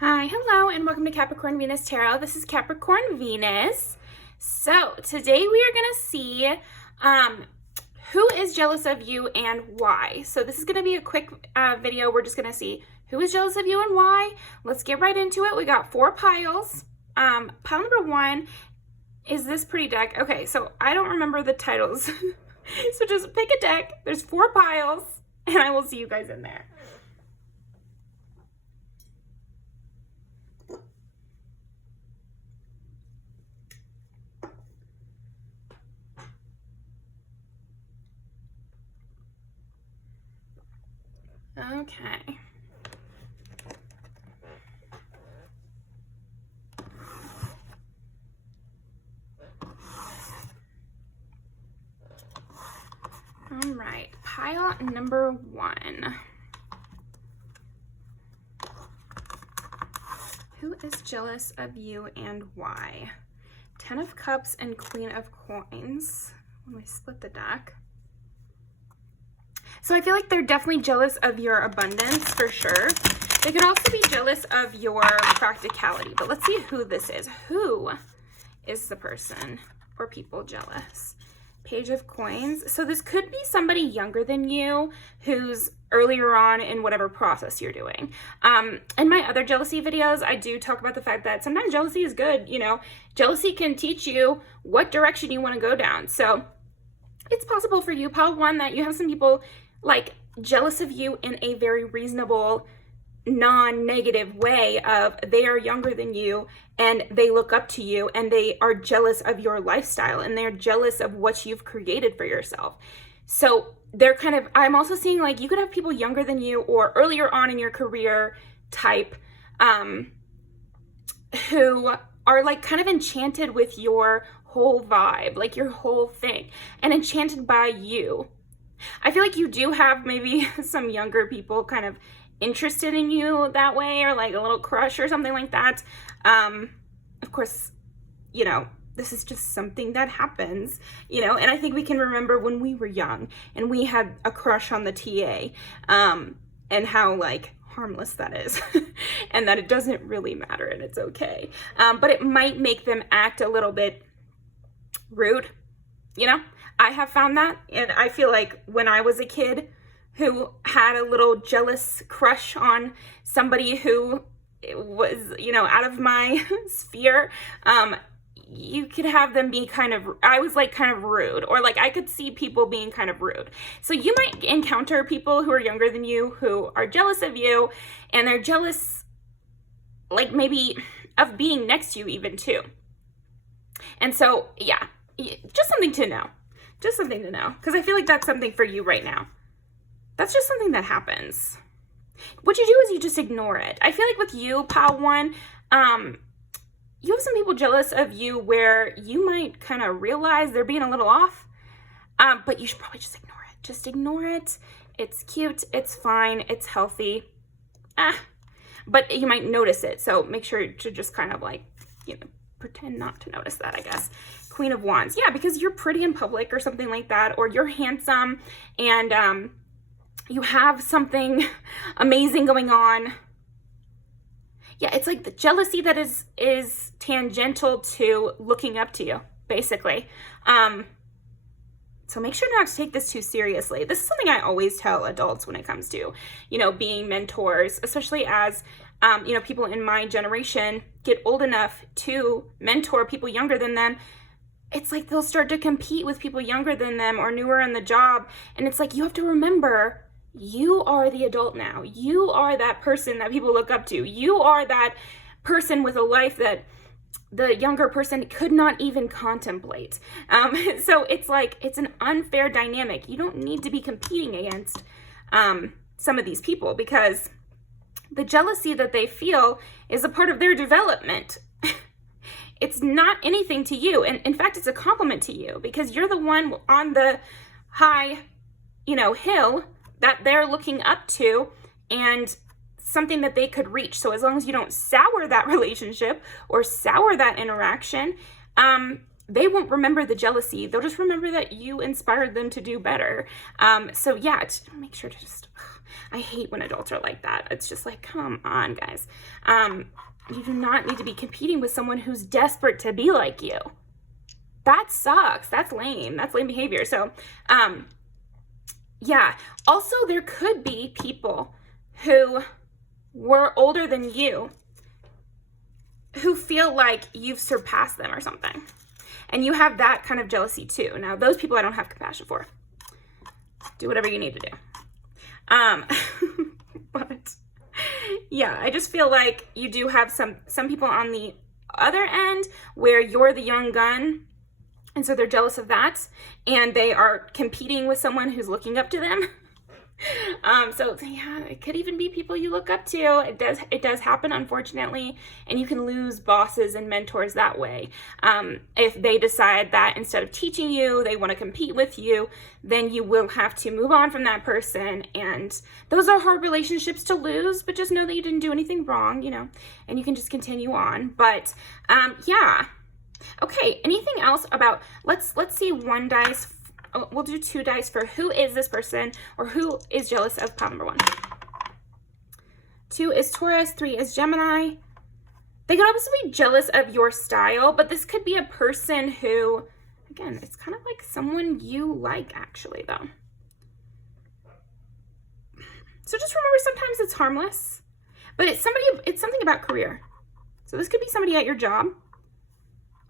Hi, hello, and welcome to Capricorn Venus Tarot. This is Capricorn Venus. So today we are going to see who is jealous of you and why. So this is going to be a quick video. We're just going to see who is jealous of you and why. Let's get right into it. We got 4 piles. Pile number 1 is this pretty deck. Okay, so I don't remember the titles. So just pick a deck. There's 4 piles, and I will see you guys in there. Okay. All right, pile number 1. Who is jealous of you and why? 10 of Cups and Queen of Coins. When we split the deck. So I feel like they're definitely jealous of your abundance for sure. They could also be jealous of your practicality, but let's see who this is. Who is the person or people jealous? Page of Coins. So this could be somebody younger than you who's earlier on in whatever process you're doing. In my other jealousy videos, I do talk about the fact that sometimes jealousy is good. You know, jealousy can teach you what direction you want to go down. So it's possible for you, pile 1, that you have some people like jealous of you in a very reasonable, non-negative way of they are younger than you and they look up to you and they are jealous of your lifestyle and they're jealous of what you've created for yourself. So they're kind of, I'm also seeing like you could have people younger than you or earlier on in your career type who are like kind of enchanted with your whole vibe, like your whole thing, and enchanted by you. I feel like you do have maybe some younger people kind of interested in you that way, or like a little crush or something like that. Of course, you know, this is just something that happens, you know, and I think we can remember when we were young and we had a crush on the TA, and how like harmless that is and that it doesn't really matter and it's okay. But it might make them act a little bit rude, you know. I have found that, and I feel like when I was a kid who had a little jealous crush on somebody who was, you know, out of my sphere, you could have them be kind of, I was like kind of rude, or like I could see people being kind of rude. So you might encounter people who are younger than you who are jealous of you, and they're jealous like maybe of being next to you even too. And so, yeah, just something to know. Just something to know, because I feel like that's something for you right now. That's just something that happens. What you do is you just ignore it. I feel like with you, pile 1, you have some people jealous of you where you might kind of realize they're being a little off, but you should probably just ignore it. Just ignore it. It's cute. It's fine. It's healthy. But you might notice it, so make sure to just kind of like, you know, pretend not to notice that, I guess. Queen of Wands. Yeah, because you're pretty in public or something like that, or you're handsome and you have something amazing going on. Yeah, it's like the jealousy that is tangential to looking up to you, basically. So make sure not to take this too seriously. This is something I always tell adults when it comes to, you know, being mentors, especially as you know, people in my generation get old enough to mentor people younger than them. It's like they'll start to compete with people younger than them or newer in the job. And it's like, you have to remember, you are the adult now. You are that person that people look up to. You are that person with a life that the younger person could not even contemplate. So it's like, it's an unfair dynamic. You don't need to be competing against some of these people, because the jealousy that they feel is a part of their development. It's not anything to you. And in fact, it's a compliment to you, because you're the one on the high, you know, hill that they're looking up to, and something that they could reach. So as long as you don't sour that relationship or sour that interaction, they won't remember the jealousy. They'll just remember that you inspired them to do better. So yeah, make sure to just, I hate when adults are like that. It's just like, come on, guys. You do not need to be competing with someone who's desperate to be like you. That sucks. That's lame. That's lame behavior. So, yeah. Also, there could be people who were older than you who feel like you've surpassed them or something. And you have that kind of jealousy too. Now, those people I don't have compassion for. Do whatever you need to do. But yeah, I just feel like you do have some people on the other end where you're the young gun, and so they're jealous of that, and they are competing with someone who's looking up to them. So yeah, it could even be people you look up to. It does happen, unfortunately, and you can lose bosses and mentors that way. If they decide that instead of teaching you, they want to compete with you, then you will have to move on from that person, and those are hard relationships to lose, but just know that you didn't do anything wrong, you know, and you can just continue on. But yeah. Okay, anything else about, let's see one dice. We'll do 2 dice for who is this person or who is jealous of pile number 1. 2 is Taurus, 3 is Gemini. They could also be jealous of your style, but this could be a person who, again, it's kind of like someone you like actually though. So just remember, sometimes it's harmless, but it's something about career. So this could be somebody at your job,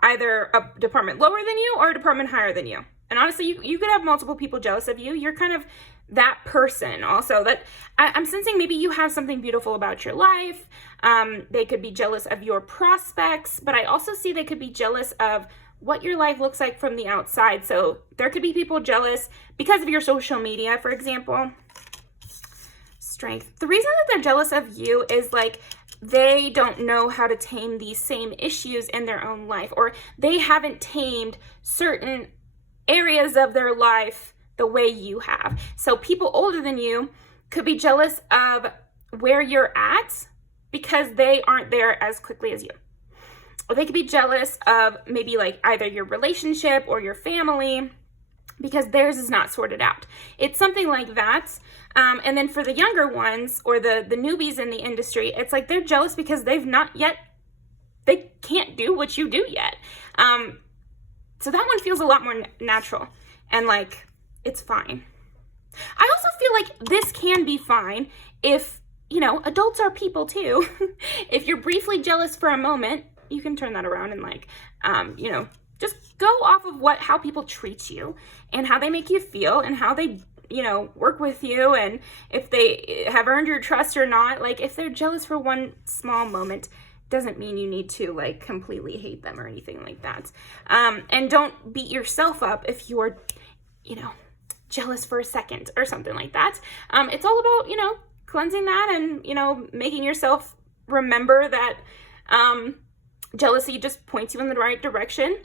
either a department lower than you or a department higher than you. And honestly, you could have multiple people jealous of you. You're kind of that person also. That I'm sensing maybe you have something beautiful about your life. They could be jealous of your prospects, but I also see they could be jealous of what your life looks like from the outside. So there could be people jealous because of your social media, for example. Strength. The reason that they're jealous of you is like they don't know how to tame these same issues in their own life, or they haven't tamed certain areas of their life the way you have. So people older than you could be jealous of where you're at because they aren't there as quickly as you. Or they could be jealous of maybe like either your relationship or your family because theirs is not sorted out. It's something like that. And then for the younger ones or the newbies in the industry, it's like they're jealous because they can't do what you do yet. So that one feels a lot more natural and like it's fine. I also feel like this can be fine if, you know, adults are people too. If you're briefly jealous for a moment, you can turn that around and like, you know, just go off of how people treat you and how they make you feel and how they, you know, work with you and if they have earned your trust or not. Like if they're jealous for one small moment, doesn't mean you need to like completely hate them or anything like that. And don't beat yourself up if you're, you know, jealous for a second or something like that. It's all about, you know, cleansing that and, you know, making yourself remember that jealousy just points you in the right direction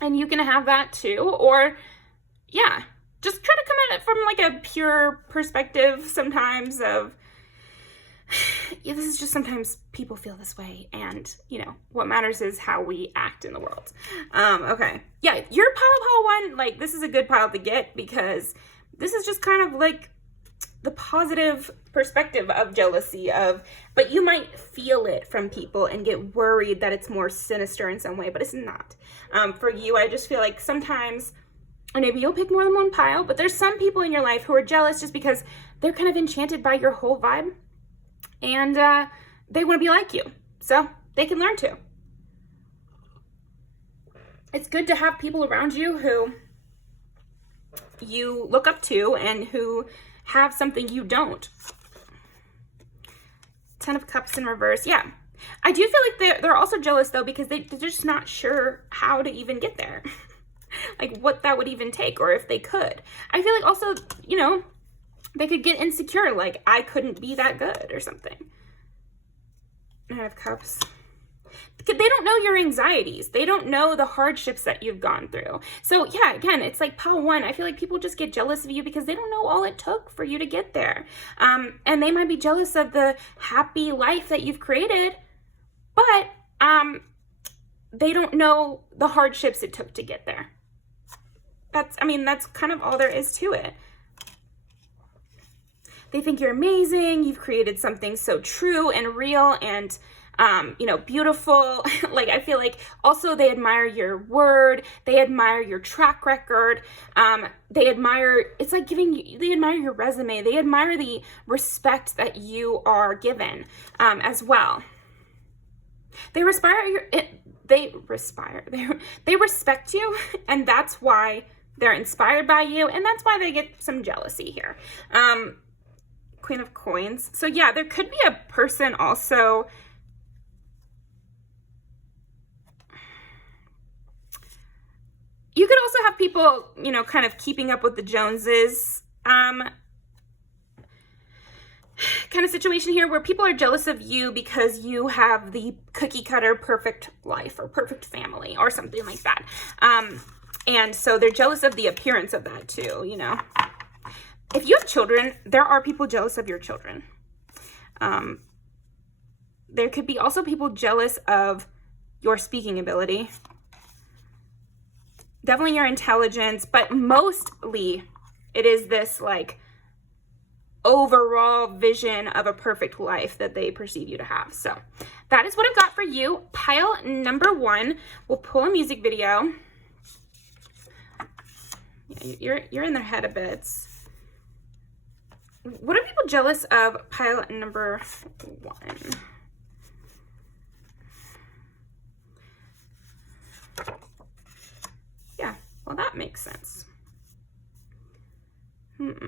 and you can have that too. Or yeah, just try to come at it from like a pure perspective sometimes of, yeah, this is just sometimes people feel this way and, you know, what matters is how we act in the world. Okay. Yeah, your pile 1, like, this is a good pile to get because this is just kind of like the positive perspective of jealousy but you might feel it from people and get worried that it's more sinister in some way, but it's not. For you, I just feel like sometimes, and maybe you'll pick more than one pile, but there's some people in your life who are jealous just because they're kind of enchanted by your whole vibe. And they want to be like you, so they can learn to. It's good to have people around you who you look up to and who have something you don't. 10 of Cups in reverse. Yeah, I do feel like they're also jealous though because they're just not sure how to even get there. Like what that would even take or if they could. I feel like also, you know, they could get insecure, like I couldn't be that good or something. 9 of Cups. Because they don't know your anxieties. They don't know the hardships that you've gone through. So yeah, again, it's like pile 1. I feel like people just get jealous of you because they don't know all it took for you to get there. And they might be jealous of the happy life that you've created. But they don't know the hardships it took to get there. That's kind of all there is to it. They think you're amazing. You've created something so true and real and, beautiful. Like, I feel like also they admire your word. They admire your track record. They admire your resume. They admire the respect that you are given, as well. They respect you, and that's why they're inspired by you, and that's why they get some jealousy here. Queen of Coins. So yeah, there could be a person also. You could also have people, kind of keeping up with the Joneses, kind of situation here where people are jealous of you because you have the cookie cutter perfect life or perfect family or something like that. And so they're jealous of the appearance of that too, If you have children, there are people jealous of your children. There could be also people jealous of your speaking ability. Definitely your intelligence, but mostly it is this like overall vision of a perfect life that they perceive you to have. So that is what I've got for you. Pile number 1. We'll pull a music video. Yeah, you're in their head a bit. What are people jealous of? Pile number 1. Yeah, well, that makes sense. There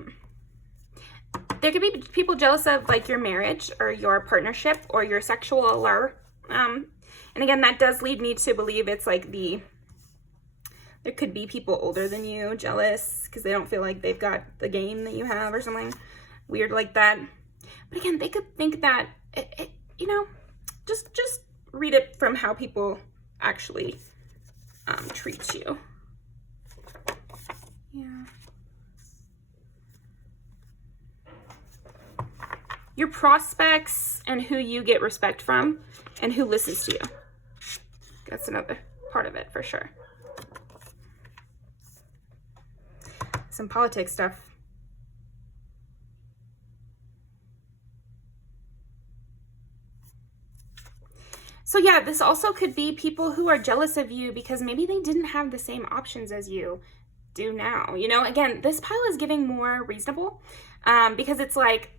could be people jealous of like your marriage or your partnership or your sexual allure. And again, that does lead me to believe it's like there could be people older than you jealous because they don't feel like they've got the game that you have or something weird like that. But again, they could think that, just read it from how people actually treat you. Yeah. Your prospects and who you get respect from and who listens to you. That's another part of it for sure. Some politics stuff. So yeah, this also could be people who are jealous of you because maybe they didn't have the same options as you do now. Again, this pile is giving more reasonable because it's like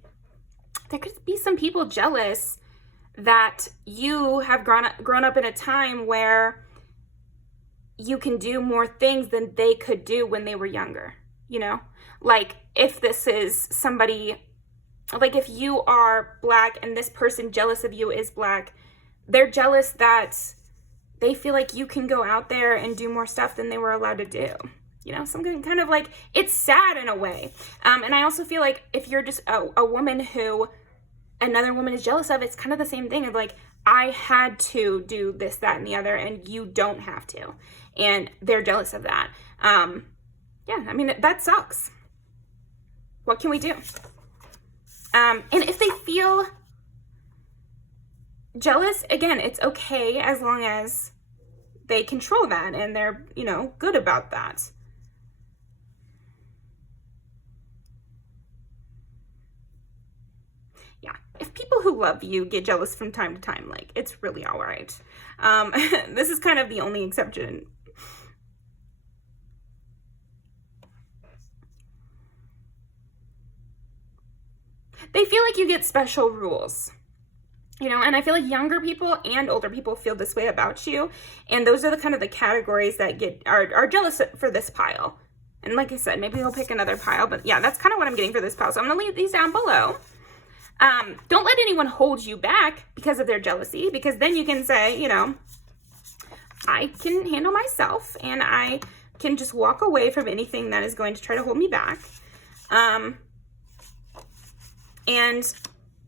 there could be some people jealous that you have grown up in a time where you can do more things than they could do when they were younger. Like if this is somebody, like if you are Black and this person jealous of you is Black, they're jealous that they feel like you can go out there and do more stuff than they were allowed to do. Something kind of like, it's sad in a way. And I also feel like if you're just a woman who another woman is jealous of, it's kind of the same thing of like, I had to do this, that, and the other, and you don't have to. And they're jealous of that. Yeah, that sucks. What can we do? And if they feel jealous, again, it's okay as long as they control that and they're, good about that. Yeah, if people who love you get jealous from time to time, like, it's really all right. This is kind of the only exception. They feel like you get special rules. And I feel like younger people and older people feel this way about you. And those are the kind of the categories that are jealous for this pile. And like I said, maybe we'll pick another pile. But yeah, that's kind of what I'm getting for this pile. So I'm going to leave these down below. Don't let anyone hold you back because of their jealousy. Because then you can say, I can handle myself. And I can just walk away from anything that is going to try to hold me back. And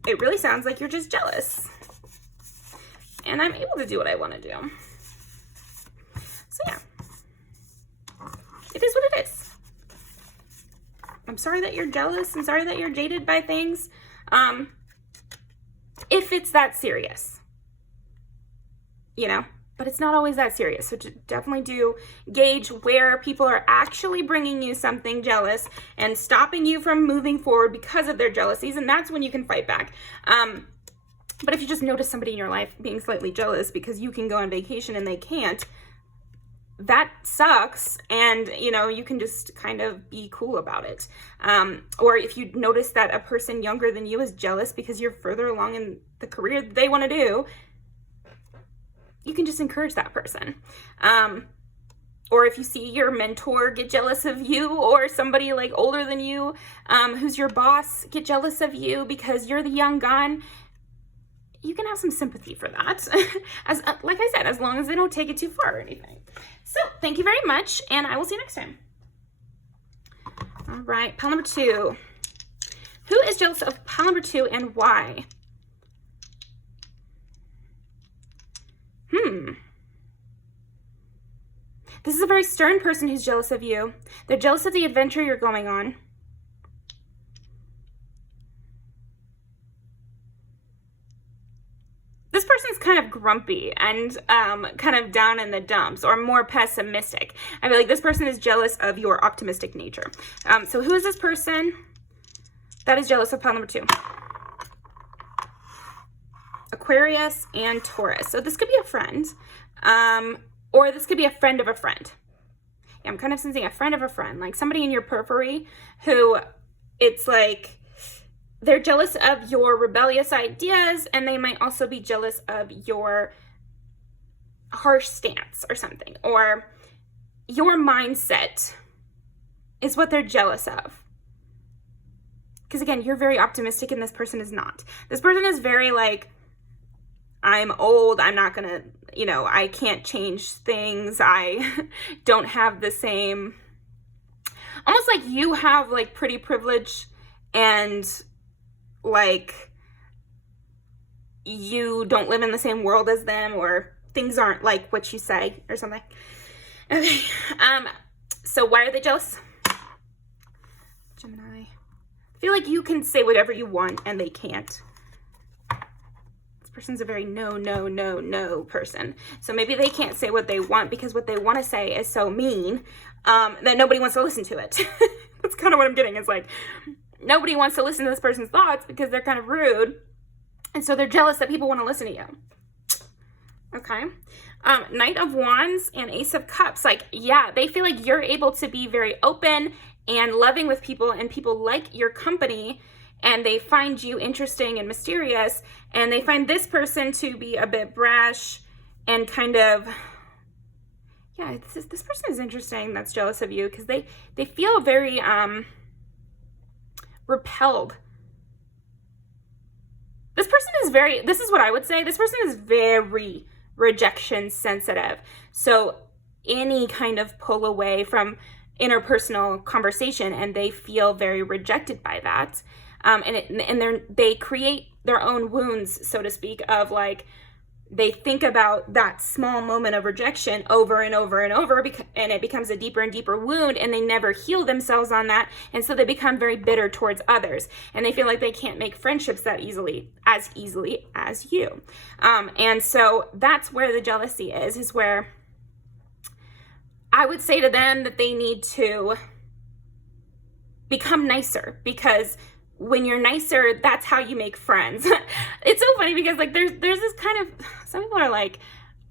it really sounds like you're just jealous. And I'm able to do what I want to do. So yeah. It is what it is. I'm sorry that you're jealous. I'm sorry that you're jaded by things. If it's that serious. but it's not always that serious. So definitely do gauge where people are actually bringing you something jealous and stopping you from moving forward because of their jealousies, and that's when you can fight back. But if you just notice somebody in your life being slightly jealous because you can go on vacation and they can't, that sucks, and you know, you can just kind of be cool about it. Or if you notice that a person younger than you is jealous because you're further along in the career that they want to do, you can just encourage that person. Or if you see your mentor get jealous of you, or somebody like older than you, who's your boss, get jealous of you because you're the young gun, you can have some sympathy for that. Like I said, as long as they don't take it too far or anything. So thank you very much, and I will see you next time. All right, pile number 2. Who is jealous of pile number 2 and why? This is a very stern person who's jealous of you. They're jealous of the adventure you're going on. This person's kind of grumpy and kind of down in the dumps, or more pessimistic. I feel like this person is jealous of your optimistic nature. So who is this person that is jealous of pile number 2? Aquarius and Taurus. So this could be a friend, or this could be a friend of a friend. Yeah, I'm kind of sensing a friend of a friend, like somebody in your periphery who it's like they're jealous of your rebellious ideas, and they might also be jealous of your harsh stance or something, or your mindset is what they're jealous of. Because again, you're very optimistic and this person is not. This person is very like, I'm old, I'm not gonna, you know, I can't change things, I don't have the same, almost like you have like pretty privilege and like you don't live in the same world as them, or things aren't like what you say or something. Okay, so why are they jealous? Gemini. I feel like you can say whatever you want and they can't. Person's a very no person. So maybe they can't say what they want because what they want to say is so mean that nobody wants to listen to it. That's kind of what I'm getting. It's like nobody wants to listen to this person's thoughts because they're kind of rude. And so they're jealous that people want to listen to you. Okay. Knight of Wands and Ace of Cups. Like, yeah, they feel like you're able to be very open and loving with people, and people like your company, and they find you interesting and mysterious, and they find this person to be a bit brash and kind of, yeah, this person is interesting that's jealous of you because they feel very repelled. This person is this is what I would say, this person is very rejection sensitive. So any kind of pull away from interpersonal conversation, and they feel very rejected by that. They create their own wounds, so to speak, of like, they think about that small moment of rejection over and over and over, and it becomes a deeper and deeper wound, and they never heal themselves on that. And so they become very bitter towards others, and they feel like they can't make friendships that easily as you. And so that's where the jealousy is where I would say to them that they need to become nicer, because when you're nicer, that's how you make friends. It's so funny because like there's this kind of, some people are like,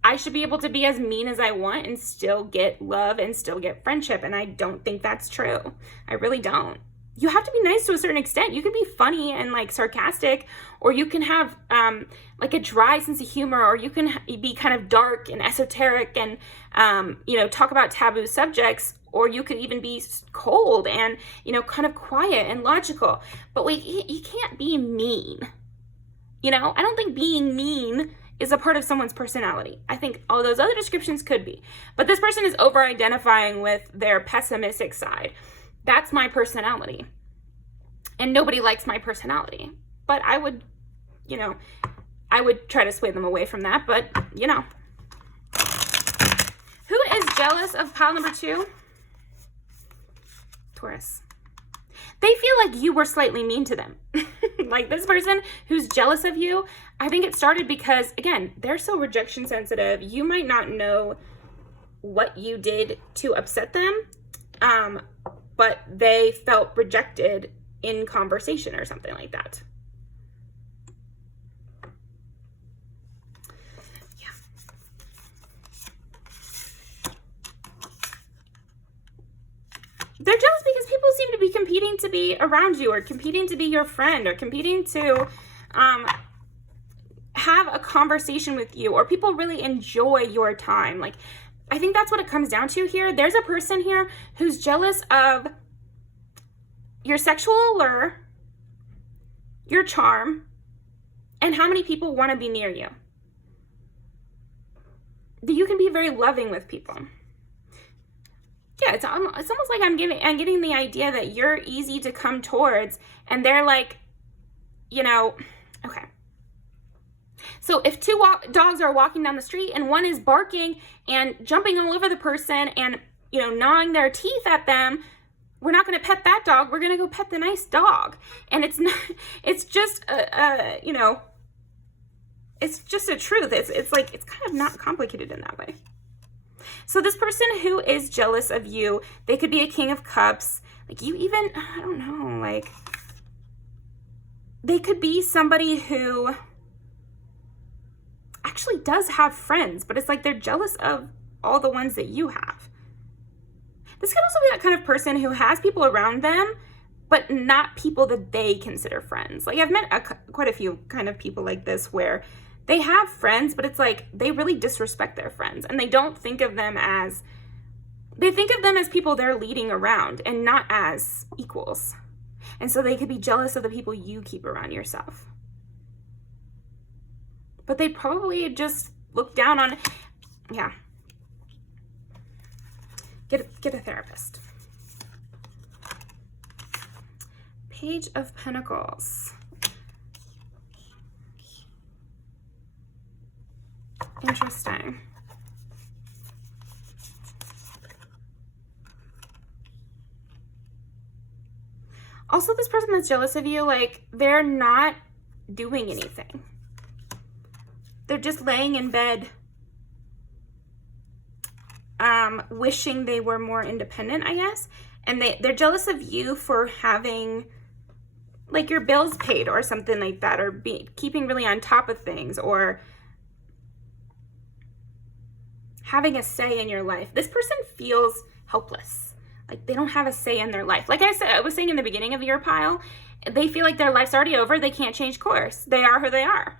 I should be able to be as mean as I want and still get love and still get friendship. And I don't think that's true. I really don't. You have to be nice to a certain extent. You can be funny and like sarcastic, or you can have like a dry sense of humor, or you can be kind of dark and esoteric and, talk about taboo subjects, or you could even be cold and, kind of quiet and logical. But wait, you can't be mean. I don't think being mean is a part of someone's personality. I think all those other descriptions could be. But this person is over-identifying with their pessimistic side. That's my personality. And nobody likes my personality. But I would, I would try to sway them away from that. But, Who is jealous of pile number 2? Taurus. They feel like you were slightly mean to them. Like this person who's jealous of you, I think it started because, again, they're so rejection sensitive. You might not know what you did to upset them, but they felt rejected in conversation or something like that. Yeah. They're jealous because people seem to be competing to be around you, or competing to be your friend, or competing to have a conversation with you, or people really enjoy your time. Like, I think that's what it comes down to here. There's a person here who's jealous of your sexual allure, your charm, and how many people want to be near you. You can be very loving with people. Yeah, it's almost like I'm getting the idea that you're easy to come towards, and they're like, you know, okay. So if two dogs are walking down the street and one is barking and jumping all over the person and, you know, gnawing their teeth at them, we're not going to pet that dog. We're going to go pet the nice dog. And it's not, it's just, you know, it's just a truth. It's like, it's kind of not complicated in that way. So this person who is jealous of you, they could be a King of Cups. Like, you even, I don't know, like, they could be somebody who actually does have friends, but it's like they're jealous of all the ones that you have. This could also be that kind of person who has people around them, but not people that they consider friends. Like, I've met quite a few kind of people like this where they have friends, but it's like they really disrespect their friends, and they don't think of them as, they think of them as people they're leading around and not as equals. And so they could be jealous of the people you keep around yourself. But they probably just look down on, yeah. Get a therapist. Page of Pentacles. Interesting. Also, this person that's jealous of you, like, they're not doing anything. They're just laying in bed, wishing they were more independent, I guess. And they're jealous of you for having, like, your bills paid or something like that, or keeping really on top of things, or having a say in your life. This person feels helpless. Like, they don't have a say in their life. Like I was saying in the beginning of your pile, they feel like their life's already over. They can't change course. They are who they are.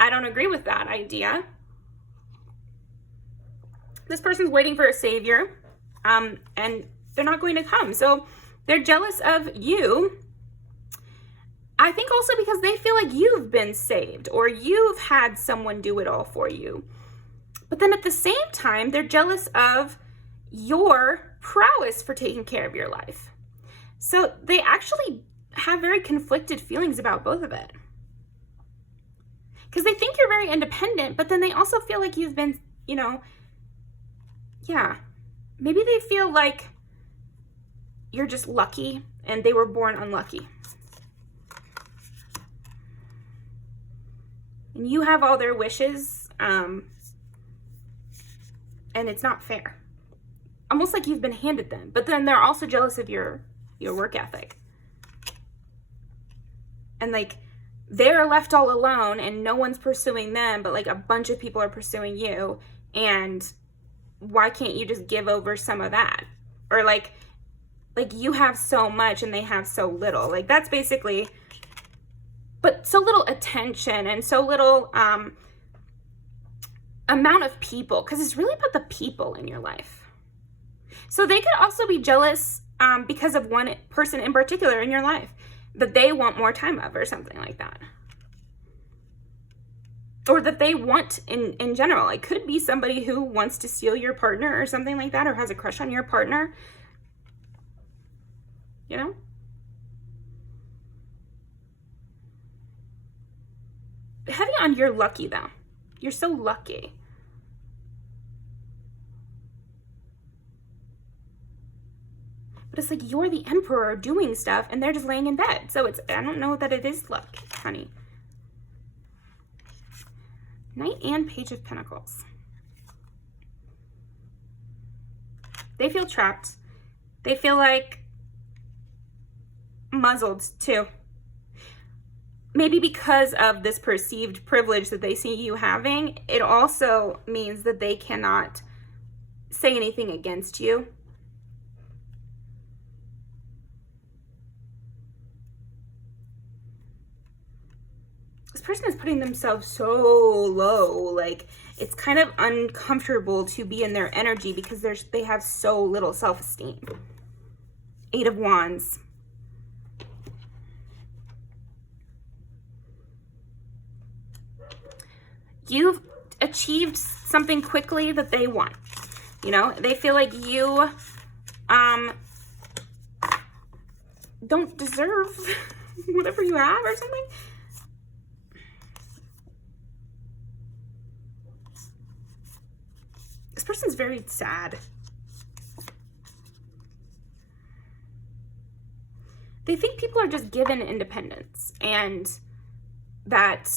I don't agree with that idea. This person's waiting for a savior, and they're not going to come. So they're jealous of you. I think also because they feel like you've been saved, or you've had someone do it all for you. But then at the same time, they're jealous of your prowess for taking care of your life. So they actually have very conflicted feelings about both of it. Because they think you're very independent, but then they also feel like you've been, you know, yeah, maybe they feel like you're just lucky and they were born unlucky. And you have all their wishes, and it's not fair. Almost like you've been handed them, but then they're also jealous of your work ethic. And like, they're left all alone and no one's pursuing them, but like a bunch of people are pursuing you, and why can't you just give over some of that? Or like you have so much and they have so little. Like, that's basically, but so little attention and so little amount of people, because it's really about the people in your life. So they could also be jealous because of one person in particular in your life that they want more time of, or something like that. Or that they want in general. It could be somebody who wants to steal your partner or something like that, or has a crush on your partner. You know? Heavy on you're lucky, though. You're so lucky. But But it's like you're the emperor doing stuff and they're just laying in bed. So it's, I don't know that it is luck, honey. Knight and Page of Pentacles. They feel trapped. They feel like muzzled too. Maybe because of this perceived privilege that they see you having, it also means that they cannot say anything against you. This person is putting themselves so low, like it's kind of uncomfortable to be in their energy because they have so little self-esteem. 8 of Wands. You've achieved something quickly that they want. You know, they feel like you don't deserve whatever you have or something. This person's very sad. They think people are just given independence and that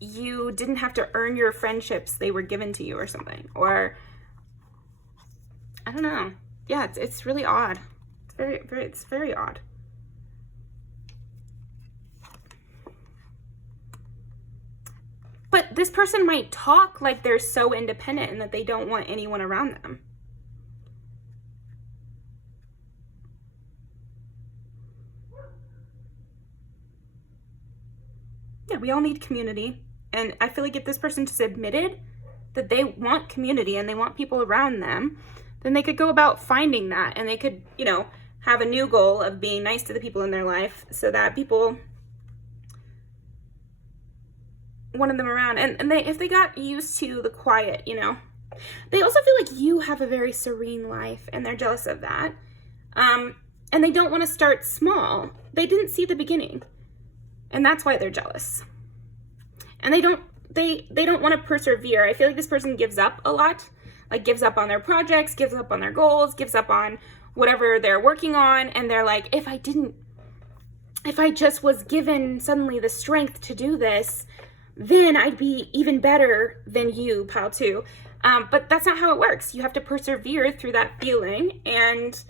you didn't have to earn your friendships, they were given to you or something. Or I don't know. Yeah, it's really odd. It's very odd. But this person might talk like they're so independent and that they don't want anyone around them. Yeah, we all need community. And I feel like if this person just admitted that they want community and they want people around them, then they could go about finding that, and they could, you know, have a new goal of being nice to the people in their life so that people wanted them around. And if they got used to the quiet, you know, they also feel like you have a very serene life and they're jealous of that. And they don't want to start small. They didn't see the beginning. And that's why they're jealous. And they don't want to persevere. I feel like this person gives up a lot. Like gives up on their projects, gives up on their goals, gives up on whatever they're working on. And they're like, if I just was given suddenly the strength to do this, then I'd be even better than you, pal two. But that's not how it works. You have to persevere through that feeling. And,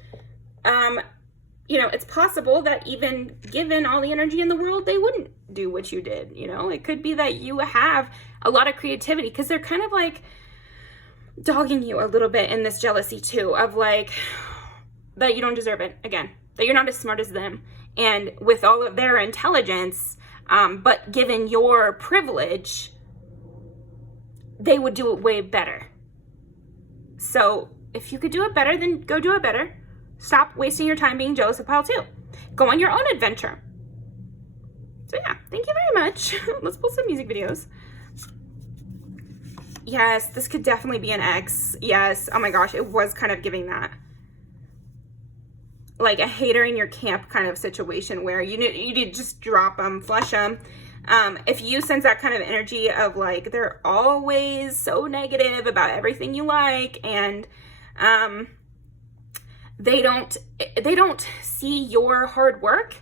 you know, it's possible that even given all the energy in the world, they wouldn't do what you did. You know, it could be that you have a lot of creativity because they're kind of like dogging you a little bit in this jealousy too, of like that you don't deserve it, again, that you're not as smart as them. And with all of their intelligence, but given your privilege, they would do it way better. So if you could do it better, then go do it better. Stop wasting your time being jealous of pile two. Go on your own adventure. So yeah, thank you very much. Let's pull some music videos. Yes, this could definitely be an ex. Yes, oh my gosh, it was kind of giving that. Like a hater in your camp kind of situation where you need to just drop them, flush them. If you sense that kind of energy of like they're always so negative about everything you like, and they don't see your hard work,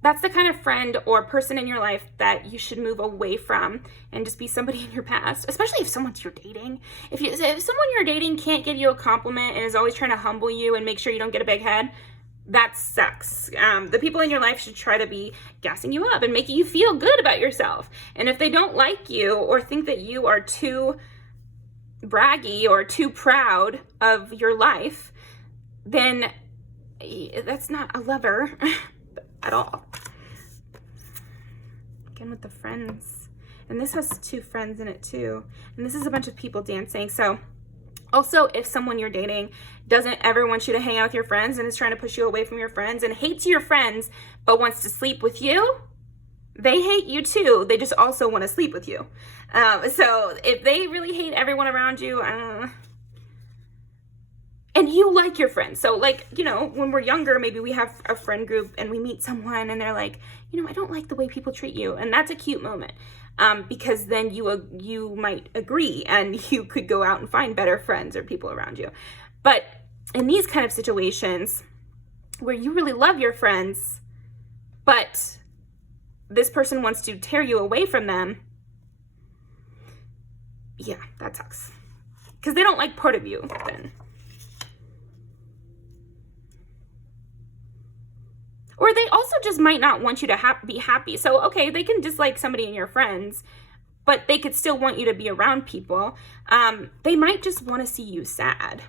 that's the kind of friend or person in your life that you should move away from and just be somebody in your past, especially if someone's you're dating. If someone you're dating can't give you a compliment and is always trying to humble you and make sure you don't get a big head, that sucks. The people in your life should try to be gassing you up and making you feel good about yourself. And if they don't like you or think that you are too braggy or too proud of your life, then that's not a lover at all. Again with the friends. And this has 2 friends in it too. And this is a bunch of people dancing. So also, if someone you're dating doesn't ever want you to hang out with your friends and is trying to push you away from your friends and hates your friends but wants to sleep with you, they hate you too. They just also want to sleep with you. So if they really hate everyone around you, and you like your friends. So like, you know, when we're younger, maybe we have a friend group and we meet someone and they're like, you know, I don't like the way people treat you. And that's a cute moment. Because then you might agree and you could go out and find better friends or people around you. But in these kind of situations where you really love your friends, but this person wants to tear you away from them, yeah, that sucks. Because they don't like part of you then. Or they also just might not want you to be happy. So, okay, they can dislike somebody in your friends, but they could still want you to be around people. They might just want to see you sad.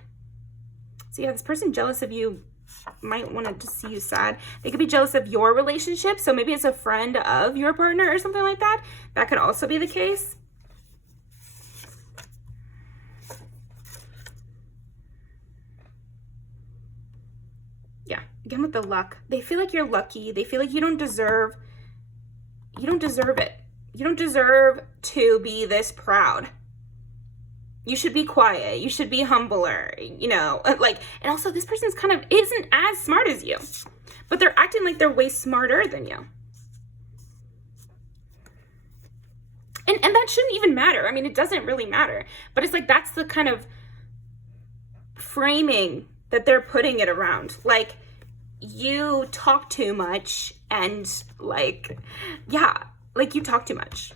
So yeah, this person jealous of you might want to just see you sad. They could be jealous of your relationship. So maybe it's a friend of your partner or something like that. That could also be the case. Yeah, again with the luck. They feel like you're lucky. They feel like you don't deserve it. You don't deserve to be this proud. You should be quiet. You should be humbler, you know, like, and also this person's kind of isn't as smart as you, but they're acting like they're way smarter than you. And that shouldn't even matter. I mean, it doesn't really matter, but it's like, that's the kind of framing that they're putting it around. Like, you talk too much and like, yeah, like you talk too much.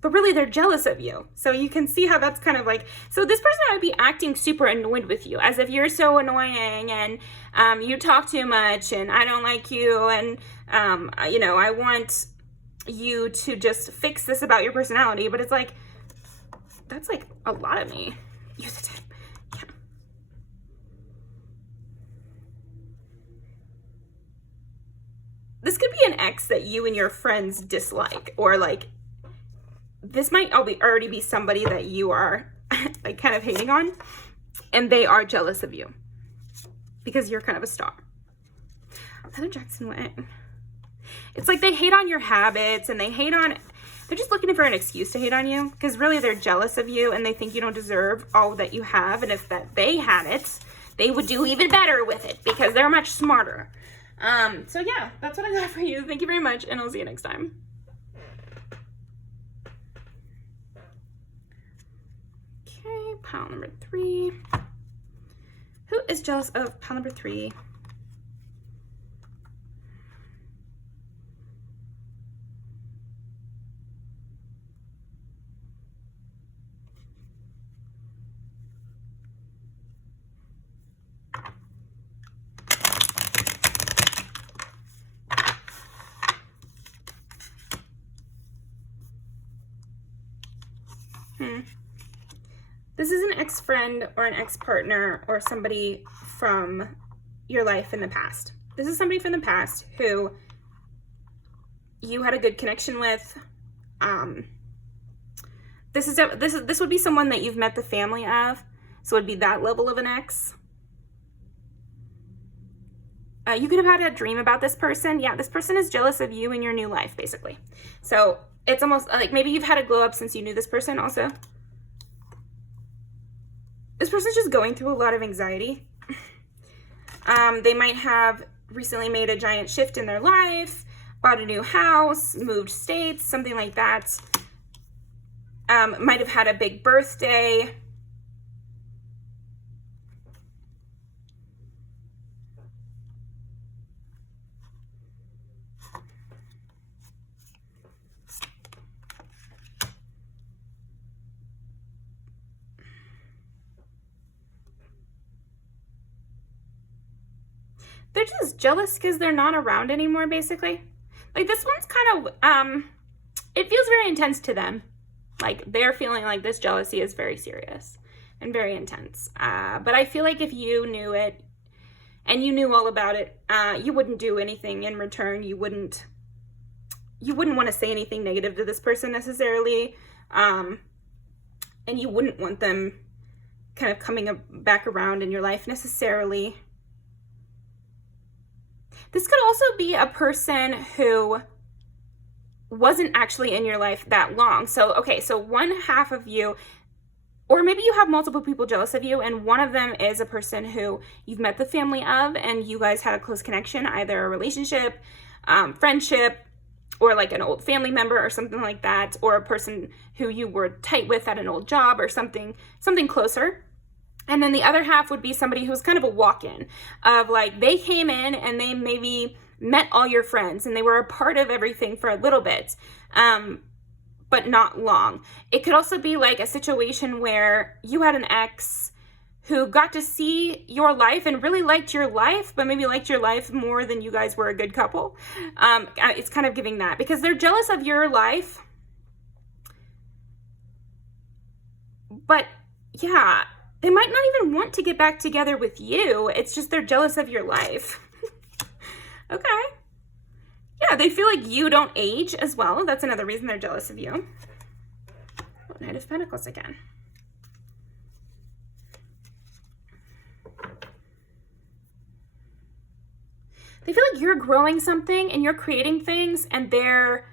But really, they're jealous of you. So you can see how that's kind of like, so this person might be acting super annoyed with you, as if you're so annoying and you talk too much and I don't like you and, you know, I want you to just fix this about your personality. But it's like, that's like a lot of me. Use it. Yeah. This could be an ex that you and your friends dislike, or like, this might already be somebody that you are like kind of hating on, and they are jealous of you because you're kind of a star. Heather Jackson Wang. It's like they hate on your habits and they're just looking for an excuse to hate on you, because really they're jealous of you and they think you don't deserve all that you have. And if that they had it, they would do even better with it because they're much smarter. So yeah, that's what I got for you. Thank you very much, and I'll see you next time. Okay, pile number 3. Who is jealous of pile number 3? This is an ex-friend or an ex-partner or somebody from your life in the past. This is somebody from the past who you had a good connection with. This would be someone that you've met the family of, so it would be that level of an ex. You could have had a dream about this person. Yeah, this person is jealous of you in your new life, basically. So it's almost like maybe you've had a glow up since you knew this person also. This person's just going through a lot of anxiety. They might have recently made a giant shift in their life, bought a new house, moved states, something like that. Might have had a big birthday. They're just jealous because they're not around anymore, basically. Like, this one's kind of, it feels very intense to them. Like, they're feeling like this jealousy is very serious and very intense. But I feel like if you knew it and you knew all about it, you wouldn't do anything in return. You wouldn't want to say anything negative to this person necessarily. And you wouldn't want them kind of coming back around in your life necessarily. This could also be a person who wasn't actually in your life that long. So, okay, so one half of you, or maybe you have multiple people jealous of you, and one of them is a person who you've met the family of, and you guys had a close connection, either a relationship, friendship, or like an old family member or something like that, or a person who you were tight with at an old job or something closer. And then the other half would be somebody who's kind of a walk-in, of like they came in and they maybe met all your friends and they were a part of everything for a little bit, but not long. It could also be like a situation where you had an ex who got to see your life and really liked your life, but maybe liked your life more than you guys were a good couple. It's kind of giving that, because they're jealous of your life. But yeah, they might not even want to get back together with you. It's just they're jealous of your life. Okay. Yeah, they feel like you don't age as well. That's another reason they're jealous of you. Oh, Knight of Pentacles again. They feel like you're growing something and you're creating things, and there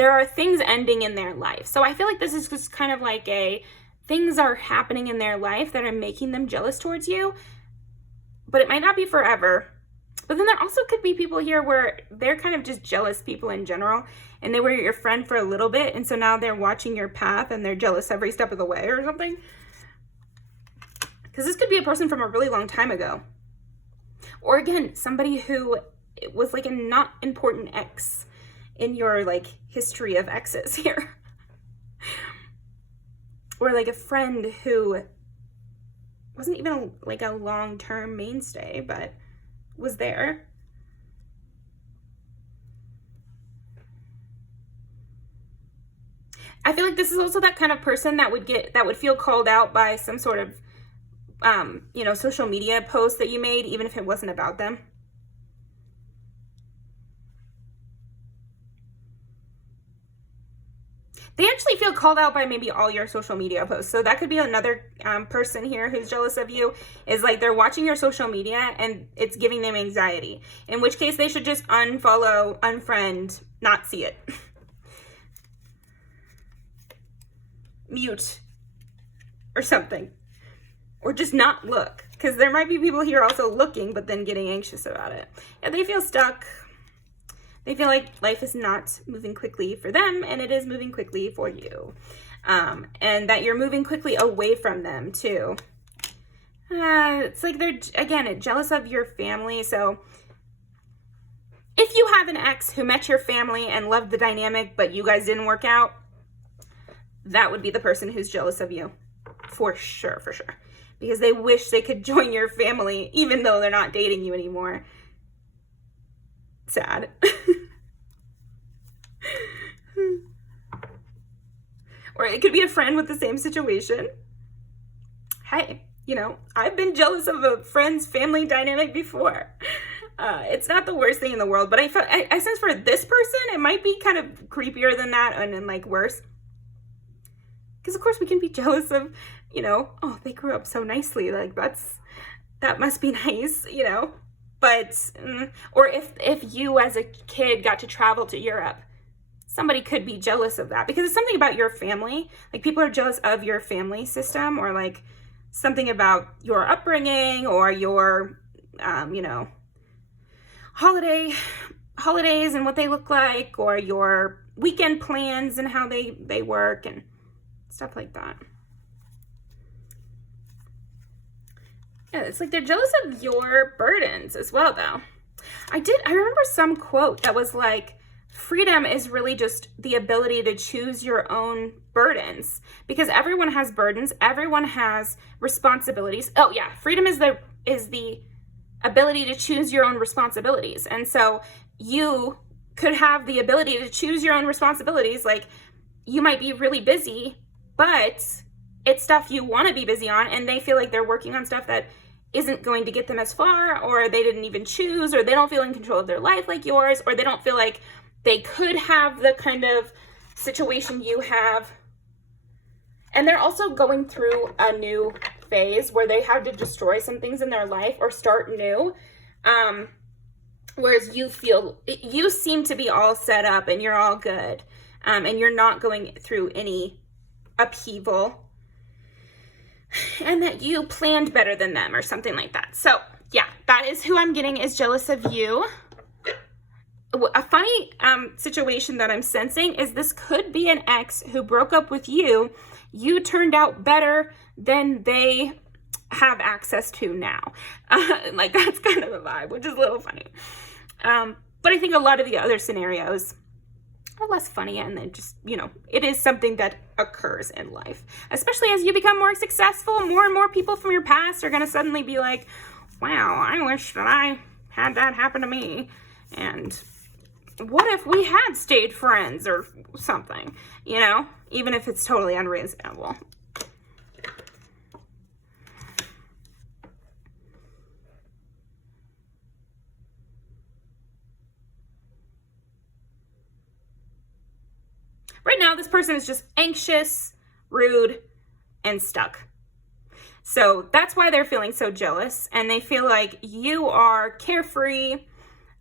are things ending in their life. So I feel like this is just kind of like things are happening in their life that are making them jealous towards you, but it might not be forever. But then there also could be people here where they're kind of just jealous people in general, and they were your friend for a little bit, and so now they're watching your path and they're jealous every step of the way or something. Because this could be a person from a really long time ago. Or again, somebody who was like a not important ex in your like history of exes here. Or like a friend who wasn't even like a long-term mainstay, but was there. I feel like this is also that kind of person that would feel called out by some sort of social media post that you made, even if it wasn't about them. They actually feel called out by maybe all your social media posts. So that could be another person here who's jealous of you, is like they're watching your social media and it's giving them anxiety. In which case they should just unfollow, unfriend, not see it. Mute or something. Or just not look, because there might be people here also looking, but then getting anxious about it. Yeah, they feel stuck. They feel like life is not moving quickly for them, and it is moving quickly for you. And that you're moving quickly away from them, too. It's like they're, again, jealous of your family. So if you have an ex who met your family and loved the dynamic, but you guys didn't work out, that would be the person who's jealous of you. For sure, for sure. Because they wish they could join your family, even though they're not dating you anymore. Sad. Or it could be a friend with the same situation. Hey, I've been jealous of a friend's family dynamic before. It's not the worst thing in the world, but I sense for this person, it might be kind of creepier than that, and then like worse. Because of course we can be jealous of, oh, they grew up so nicely. Like that must be nice, But, or if you as a kid got to travel to Europe, somebody could be jealous of that, because it's something about your family. Like people are jealous of your family system, or like something about your upbringing, or your, holidays and what they look like, or your weekend plans and how they work and stuff like that. Yeah, it's like they're jealous of your burdens as well, though. I remember some quote that was like, freedom is really just the ability to choose your own burdens, because everyone has burdens. Everyone has responsibilities. Oh yeah. Freedom is the ability to choose your own responsibilities. And so you could have the ability to choose your own responsibilities. Like you might be really busy, but it's stuff you want to be busy on, and they feel like they're working on stuff that isn't going to get them as far, or they didn't even choose, or they don't feel in control of their life like yours, or they don't feel like they could have the kind of situation you have. And they're also going through a new phase where they have to destroy some things in their life or start new. Whereas you seem to be all set up and you're all good. And you're not going through any upheaval, and that you planned better than them or something like that. So yeah, that is who I'm getting is jealous of you. a funny situation that I'm sensing is this could be an ex who broke up with you. You turned out better than they have access to now. Like, that's kind of the vibe, which is a little funny. But I think a lot of the other scenarios are less funny, and then just, you know, it is something that occurs in life. Especially as you become more successful, more and more people from your past are going to suddenly be like, wow, I wish that I had that happen to me. And what if we had stayed friends or something, you know, even if it's totally unreasonable. Right now, this person is just anxious, rude, and stuck. So that's why they're feeling so jealous, and they feel like you are carefree,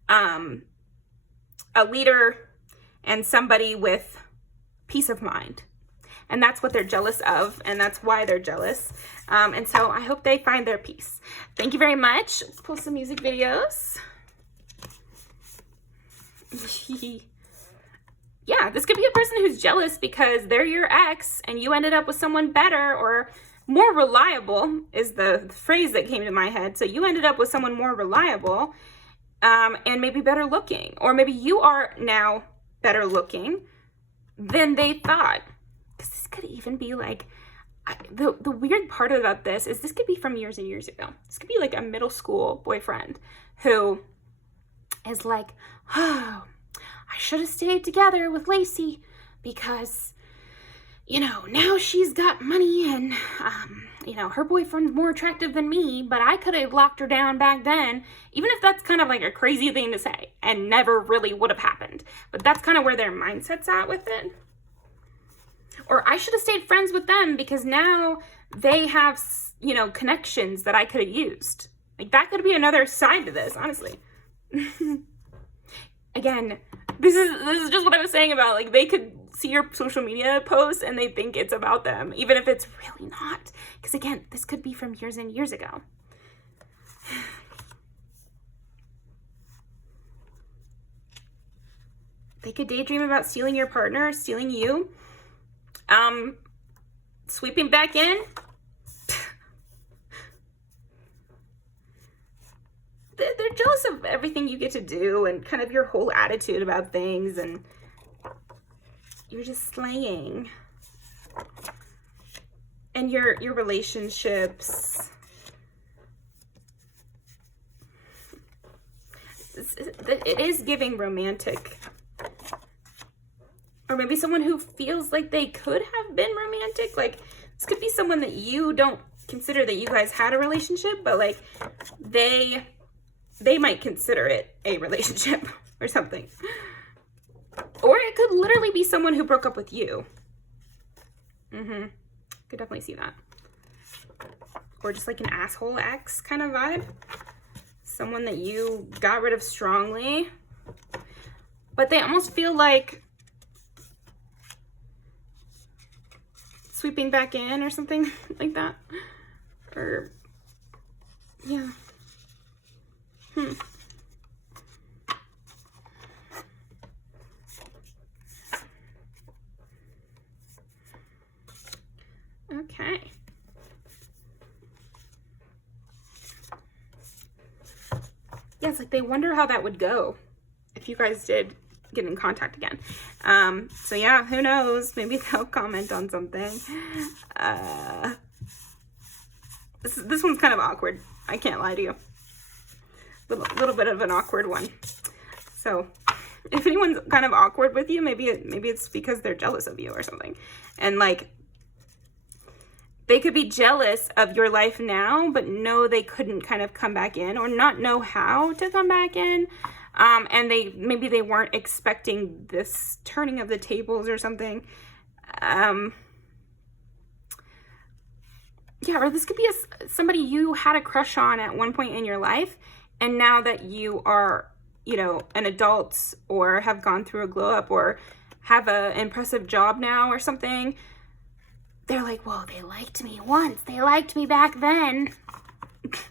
a leader, and somebody with peace of mind. And that's what they're jealous of, and that's why they're jealous. And so I hope they find their peace. Thank you very much. Let's pull some music videos. Yeah, this could be a person who's jealous because they're your ex and you ended up with someone better or more reliable is the phrase that came to my head. So you ended up with someone more reliable and maybe better looking. Or maybe you are now better looking than they thought. Because this could even be like, the weird part about this is this could be from years and years ago. This could be like a middle school boyfriend who is like, oh, I should have stayed together with Lacey because, you know, now she's got money and, you know, her boyfriend's more attractive than me, but I could have locked her down back then, even if that's kind of like a crazy thing to say and never really would have happened. But that's kind of where their mindset's at with it. Or I should have stayed friends with them because now they have, you know, connections that I could have used. Like, that could be another side to this, honestly. Again, this is just what I was saying about, like, they could see your social media post and they think it's about them, even if it's really not. Because again, this could be from years and years ago. They could daydream about stealing your partner, stealing you, sweeping back in. They're jealous of everything you get to do and kind of your whole attitude about things, and you're just slaying. And your relationships. It is giving romantic. Or maybe someone who feels like they could have been romantic. Like, this could be someone that you don't consider that you guys had a relationship, but like they might consider it a relationship or something. Or it could literally be someone who broke up with you. Could definitely see that. Or just like an asshole ex kind of vibe. Someone that you got rid of strongly. But they almost feel like sweeping back in or something like that. Or, yeah. Okay. Yeah, it's like they wonder how that would go if you guys did get in contact again. So yeah, who knows? Maybe they'll comment on something. This one's kind of awkward. I can't lie to you. Little bit of an awkward one. So if anyone's kind of awkward with you, maybe it's because they're jealous of you or something. And like, they could be jealous of your life now, but know they couldn't kind of come back in or not know how to come back in. And maybe they weren't expecting this turning of the tables or something. Yeah, or this could be somebody you had a crush on at one point in your life. And now that you are, you know, an adult or have gone through a glow up or have an impressive job now or something, they're like, well, they liked me once. They liked me back then. But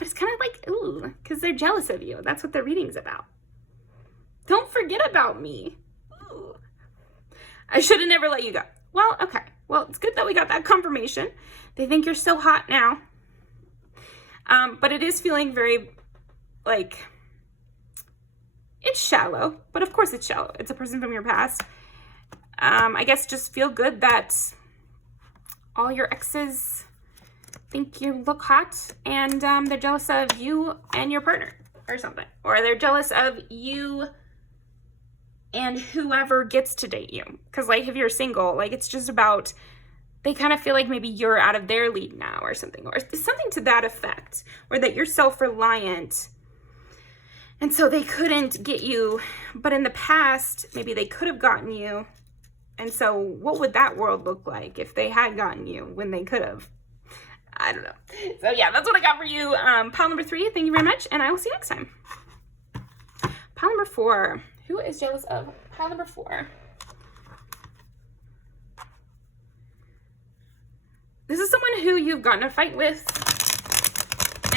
it's kind of like, ooh, because they're jealous of you. That's what the reading's about. Don't forget about me. Ooh. I should have never let you go. Well, okay. Well, it's good that we got that confirmation. They think you're so hot now. But it is feeling very, like, it's shallow. But of course it's shallow. It's a person from your past. I guess just feel good that all your exes think you look hot and they're jealous of you and your partner or something. Or they're jealous of you and whoever gets to date you. Because, like, if you're single, like, it's just about, they kind of feel like maybe you're out of their league now or something to that effect, or that you're self-reliant. And so they couldn't get you, but in the past, maybe they could have gotten you. And so what would that world look like if they had gotten you when they could have? I don't know. So yeah, that's what I got for you. Pile number 3, thank you very much, and I will see you next time. Pile number 4. Who is jealous of pile number 4? This is someone who you've gotten a fight with,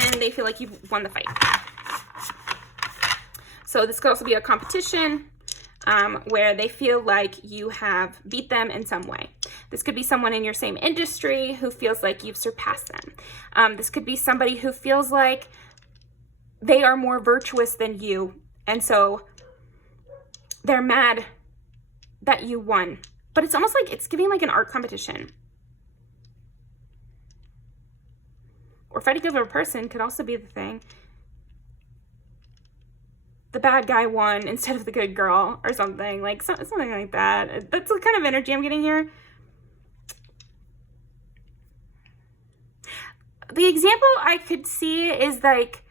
and they feel like you've won the fight. So this could also be a competition where they feel like you have beat them in some way. This could be someone in your same industry who feels like you've surpassed them. This could be somebody who feels like they are more virtuous than you, and so they're mad that you won. But it's almost like it's giving like an art competition. Or fighting over a person could also be the thing. The bad guy won instead of the good girl or something. Like something like that. That's the kind of energy I'm getting here. The example I could see is like,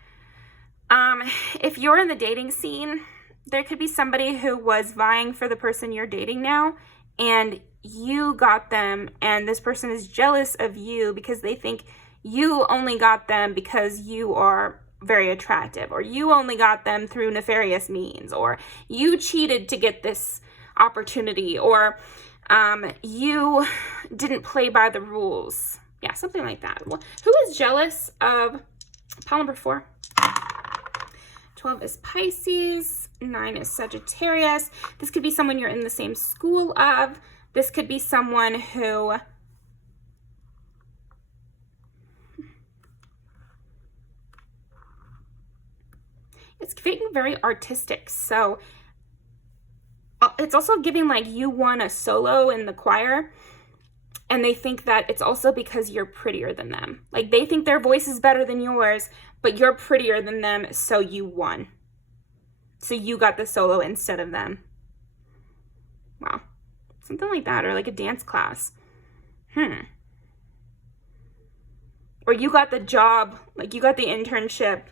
if you're in the dating scene, there could be somebody who was vying for the person you're dating now, and you got them, and this person is jealous of you because they think you only got them because you are very attractive, or you only got them through nefarious means, or you cheated to get this opportunity, or you didn't play by the rules. Yeah, something like that. Who is jealous of pile number 4? 12 is Pisces. 9 is Sagittarius. This could be someone you're in the same school of. This could be someone who it's feeling very artistic. So it's also giving like you won a solo in the choir, and they think that it's also because you're prettier than them. Like they think their voice is better than yours, but you're prettier than them, so you won. So you got the solo instead of them. Wow. Something like that, or like a dance class. Or you got the job, like you got the internship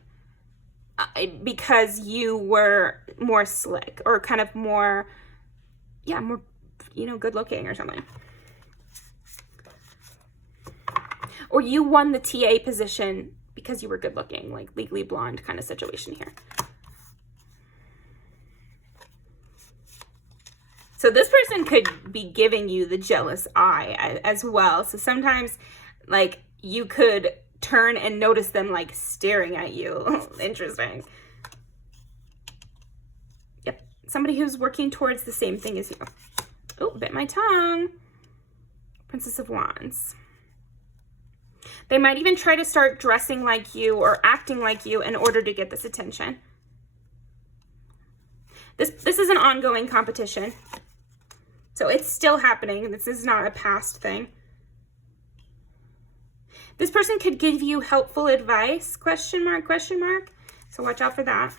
because you were more slick, or kind of more, more, good looking or something. Or you won the TA position because you were good looking, like Legally Blonde kind of situation here. So this person could be giving you the jealous eye as well. So sometimes, like, you could turn and notice them, like, staring at you. Interesting. Yep. Somebody who's working towards the same thing as you. Oh, bit my tongue. Princess of Wands. They might even try to start dressing like you or acting like you in order to get this attention. This is an ongoing competition. So it's still happening. This is not a past thing. This person could give you helpful advice, question mark, question mark. So watch out for that.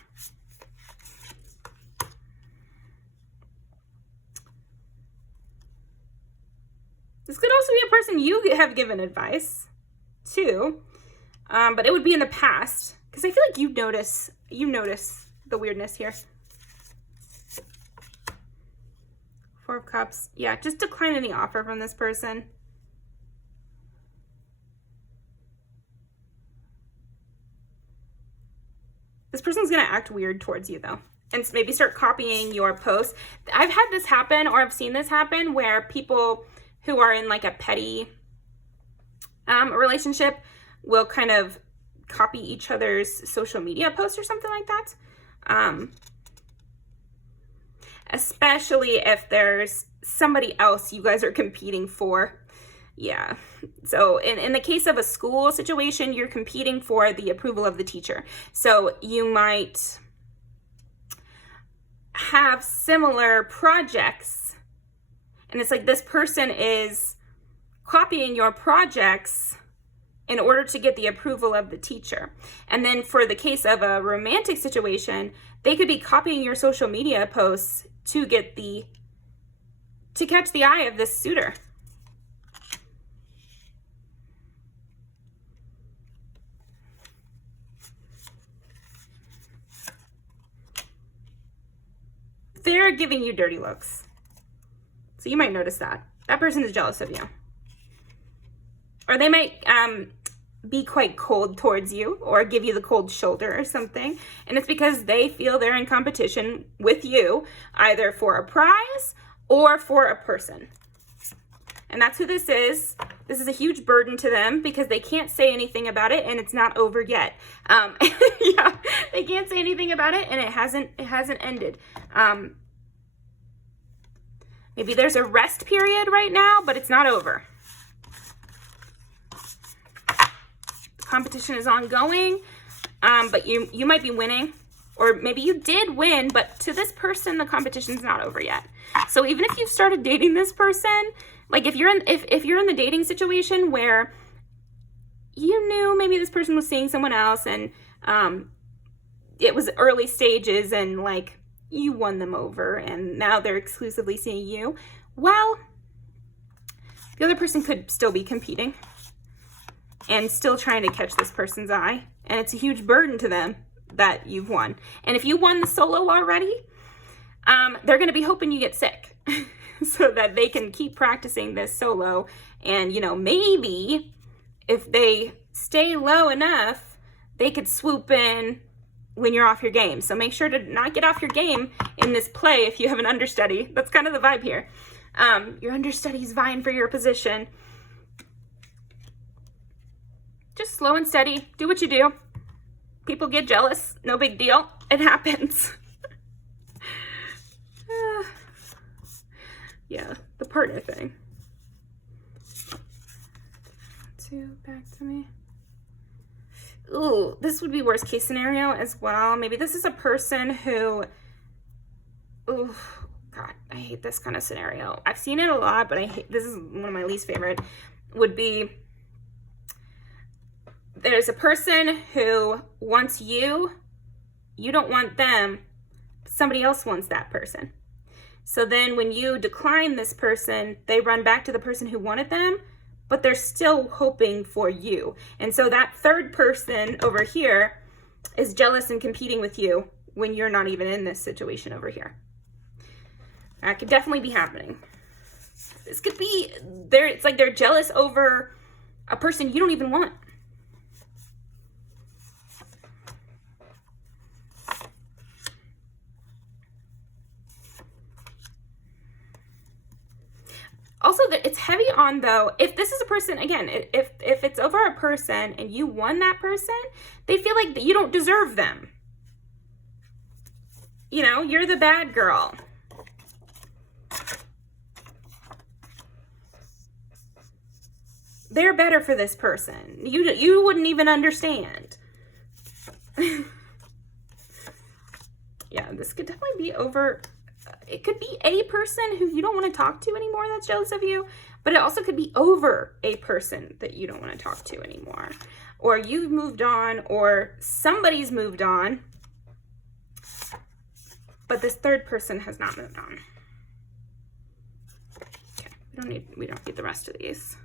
This could also be a person you have given advice to, but it would be in the past, because I feel like you notice the weirdness here. 4 of Cups. Yeah, just decline any offer from this person. This person's going to act weird towards you, though, and maybe start copying your posts. I've had this happen, or I've seen this happen, where people who are in like a petty relationship will kind of copy each other's social media posts or something like that. especially if there's somebody else you guys are competing for. Yeah. So in the case of a school situation, you're competing for the approval of the teacher. So you might have similar projects, and it's like this person is copying your projects in order to get the approval of the teacher. And then for the case of a romantic situation, they could be copying your social media posts to catch the eye of this suitor. They're giving you dirty looks. So you might notice that. That person is jealous of you. Or they might be quite cold towards you or give you the cold shoulder or something. And it's because they feel they're in competition with you, either for a prize or for a person. And that's who this is. This is a huge burden to them because they can't say anything about it, and it's not over yet. Yeah, they can't say anything about it, and it hasn't ended. Maybe there's a rest period right now, but it's not over. The competition is ongoing, but you might be winning, or maybe you did win, but to this person, the competition's not over yet. So even if you've started dating this person, like if you're in the dating situation where you knew maybe this person was seeing someone else, and it was early stages, and like you won them over and now they're exclusively seeing you, well, the other person could still be competing and still trying to catch this person's eye, and it's a huge burden to them that you've won. And if you won the solo already, they're going to be hoping you get sick so that they can keep practicing this solo. And, you know, maybe if they stay low enough, they could swoop in when you're off your game. So make sure to not get off your game in this play if you have an understudy. That's kind of the vibe here. Your understudy's vying for your position. Just slow and steady. Do what you do. People get jealous. No big deal. It happens. Yeah, the partner thing. Back to me. Ooh, this would be worst case scenario as well. Maybe this is a person who, ooh, God, I hate this kind of scenario. I've seen it a lot, but this is one of my least favorite, would be there's a person who wants you don't want them, somebody else wants that person. So then when you decline this person, they run back to the person who wanted them, but they're still hoping for you. And so that third person over here is jealous and competing with you when you're not even in this situation over here. That could definitely be happening. This could be, it's like they're jealous over a person you don't even want. Also, it's heavy on, though, if this is a person, again, if it's over a person and you won that person, they feel like you don't deserve them. You know, you're the bad girl. They're better for this person. You wouldn't even understand. Yeah, this could definitely be over. It could be a person who you don't want to talk to anymore that's jealous of you, but it also could be over a person that you don't want to talk to anymore. Or you've moved on, or somebody's moved on, but this third person has not moved on. Okay, we don't need the rest of these.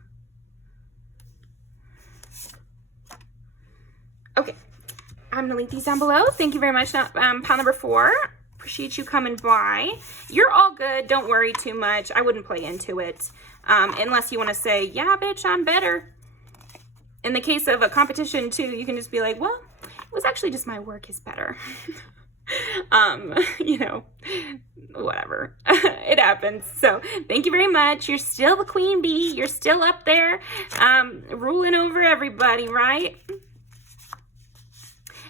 Okay, I'm gonna link these down below. Thank you very much, pile number 4. Appreciate you coming by. You're all good. Don't worry too much. I wouldn't play into it unless you want to say, yeah, bitch, I'm better. In the case of a competition too, you can just be like, well, it was actually just my work is better. You know, whatever. It happens. So thank you very much. You're still the queen bee. You're still up there ruling over everybody, right?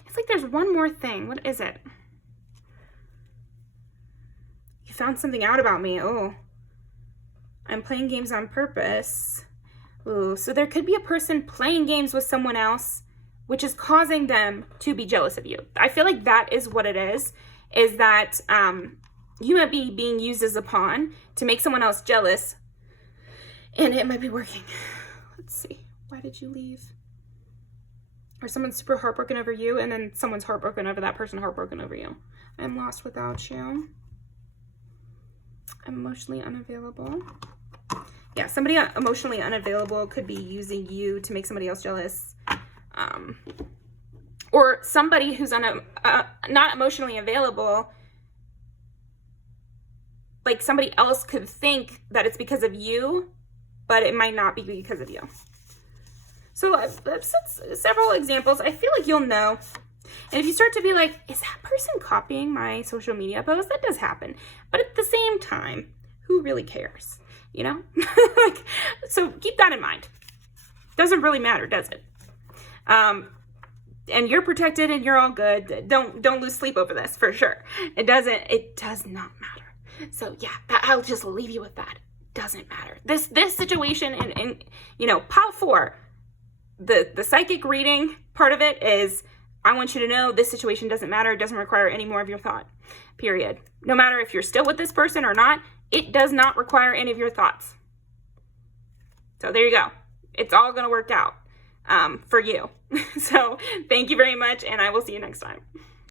It's like there's one more thing. What is it? found something out about me. Oh, I'm playing games on purpose. Ooh, so there could be a person playing games with someone else, which is causing them to be jealous of you. I feel like that is what it is that you might be being used as a pawn to make someone else jealous, and it might be working. Let's see. Why did you leave? Or someone's super heartbroken over you, and then someone's heartbroken over that person, heartbroken over you. I'm lost without you. I'm emotionally unavailable. Yeah, somebody emotionally unavailable could be using you to make somebody else jealous. Or somebody who's not emotionally available, like somebody else could think that it's because of you, but it might not be because of you. So I've set several examples. I feel like you'll know. And if you start to be like, is that person copying my social media post? That does happen. But at the same time, who really cares? You know? Like, so keep that in mind. Doesn't really matter, does it? And you're protected and you're all good. Don't lose sleep over this, for sure. It does not matter. So yeah, I'll just leave you with that. Doesn't matter. This situation and you know, pile 4, the psychic reading part of it is, I want you to know this situation doesn't matter. It doesn't require any more of your thought, period. No matter if you're still with this person or not, it does not require any of your thoughts. So there you go. It's all going to work out for you. So thank you very much, and I will see you next time.